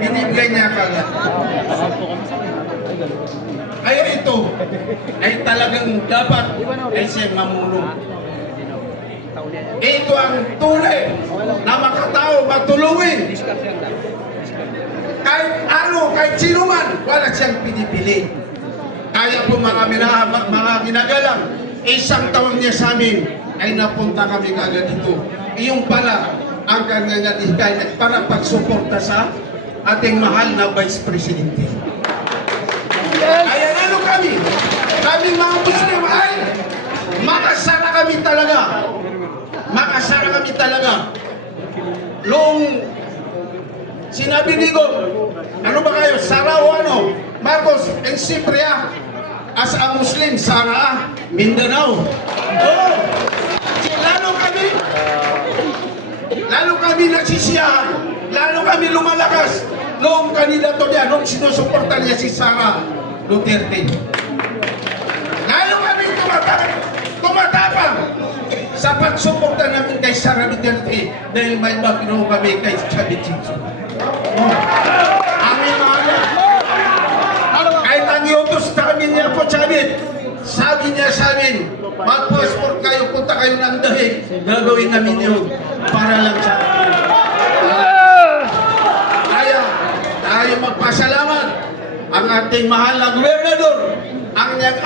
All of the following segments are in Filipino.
Binibigay niya kagad. Kaya ito ay talagang dapat ay siya mamulong. Ito ang tunay na makatao, matulungin. Kahit ano, kahit sino man, wala siyang pinipili. Kaya po mga ginagalang, isang tawag niya sa amin, ay napunta kami kaagad dito. Iyon pala ang kanyang hikayat para pagsuporta sa ating mahal na Vice Presidente. Kaya ano kami mga Muslim ay makasara kami talaga. Makasara kami talaga. Noong sinabi dito, ano ba kayo, Sara o ano? Marcos, and siyempre as a Muslim, Sara Mindanao. Oh, lalo kami nagsisiyahan, lalo kami lumalakas noong kandidato niya, noong sinusuporta niya si Sara Duterte. Lalo kami tumatapang sa pagsuporta namin kay Sara Duterte dahil may makinuha kami kay Chavit Singson. Amin mahal. Kahit ang iutos namin niya po Chavit, sabi niya sa amin, mag-passport kayo, punta kayo ng dahig, gagawin namin yun para lang sa kaya tayo magpasalamat ang ating mahal na gobernador. Ang niyang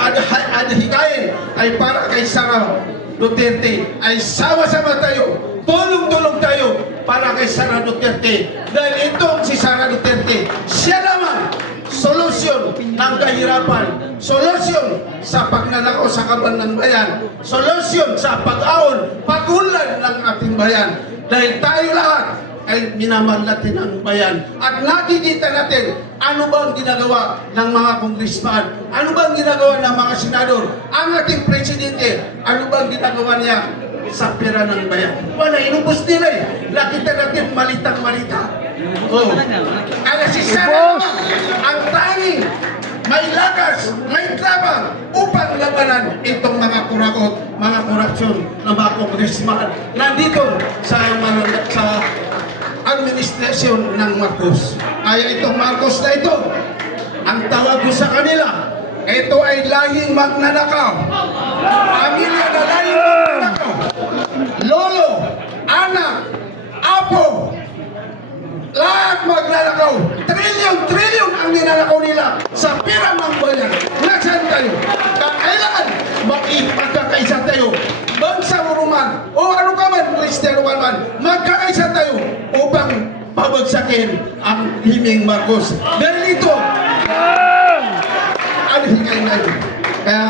adhikain ay para kay Sara Duterte, ay sama-sama tayo, tulong-tulong tayo para kay Sara Duterte. Dahil itong si Sara Duterte, siya naman solusyon ng kahirapan, solusyon sa pagnanakaw sa kaban ng bayan, solusyon sa pag-aon, pag-unlad ng ating bayan. Dahil tayo lahat ay minamahal natin ang bayan. At nakikita natin ano bang ginagawa ng mga kongresman, ano bang ginagawa ng mga senador, ang ating presidente, ano bang ginagawa niya sa pera ng bayan. Wala, inubos nila eh. Nakita natin malitang-malita. Oh. Kaya si Sara ang tanging may lakas, may trabang upang labanan itong mga kurakot, mga korupsyon na mga kongresman nandito sa administrasyon ng Marcos. Kaya itong Marcos na ito, ang tawag ko sa kanila, ito ay lahing magnanakaw. Pamilya na lahing magnanakaw. Lolo, anak, apo, lahat magnanakaw. Trilyon ang ninanakaw nila sa pera ng bayan. Nasaan tayo? Kailangan magkakaisa tayo. Bangsa man o ano ka man, Kristiyano man, magkakaisa tayo upang pabagsakin ang himing Marcos. Dahil ito, ano hingay na yun? Kaya